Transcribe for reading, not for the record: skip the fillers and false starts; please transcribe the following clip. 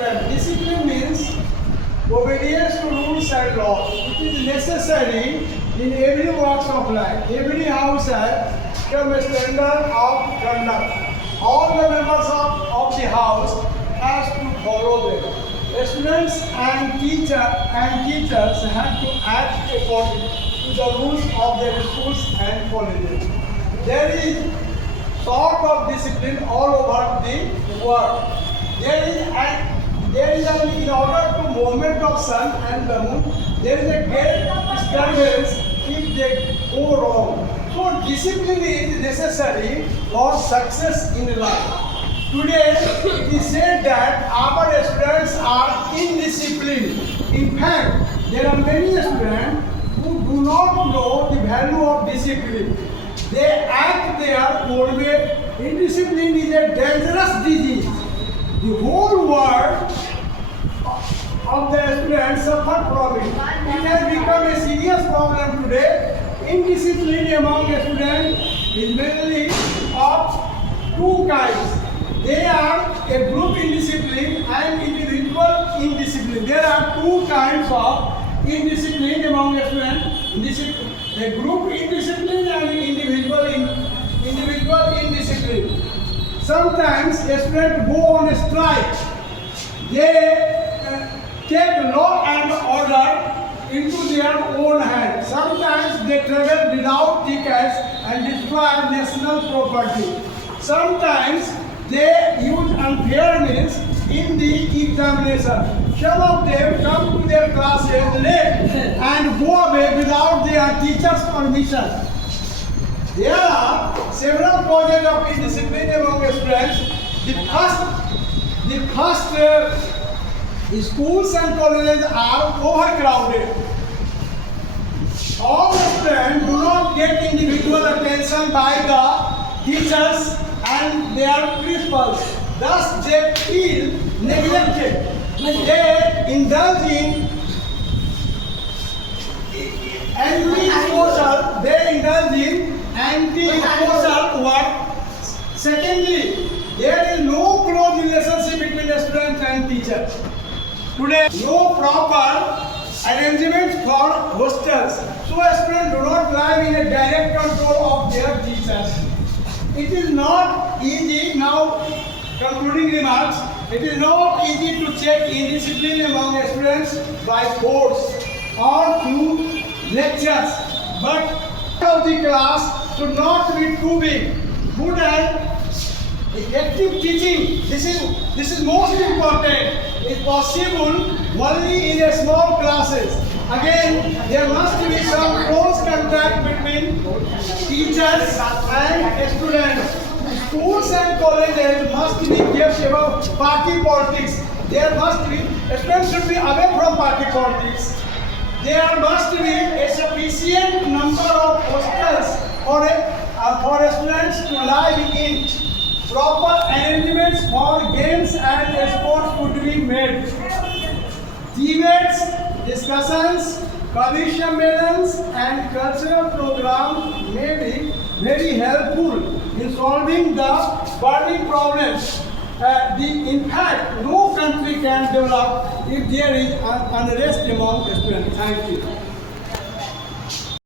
Discipline means obedience to rules and laws. It is necessary in every walk of life. Every house has some standard of conduct. All the members of the house has to follow them. Students and teachers have to act according to the rules of their schools and colleges. There is sort of discipline all over the world. There is in order to movement of sun and the moon, there is a great disturbance if they go wrong. So discipline is necessary for success in life. Today it is said that our students are indisciplined. In fact, there are many students who do not know the value of discipline. They act their own way. Indiscipline is a dangerous disease. The whole world of the students suffer from it. It has become a serious problem today. Indiscipline among the students is mainly of two kinds. They are a group indiscipline and individual indiscipline. There are two kinds of indiscipline among the students. A group indiscipline and individual indiscipline. Sometimes a student go on a strike. They take law and order into their own hands. Sometimes they travel without tickets and destroy national property. Sometimes they use unfair means in the examination. Some of them come to their classes late and go away without their teacher's permission. There are several causes of indiscipline among students. The first, schools and colleges are overcrowded. All students do not get individual attention by the teachers and their principals. Thus, they feel neglected. They indulge in anti-social work. Secondly, there is no close relationship between the students and teachers. Today, no proper arrangements for hostels. So, students do not live in a direct control of their teachers. It is not easy now, concluding remarks, it is not easy to check indiscipline among students by force or through lectures. But of the class should not be too big. Good and effective teaching, this is most important, is possible only in a small classes. Again, there must be some close contact between teachers and students. Schools and colleges must be kept above party politics. Students should be away from party politics. There must be a sufficient number of hostels for students to live in. Proper arrangements for games and sports could be made. Debates, discussions, commissions and cultural programs may be very helpful in solving the burning problems. In fact, no country can develop if there is unrest among students. Thank you.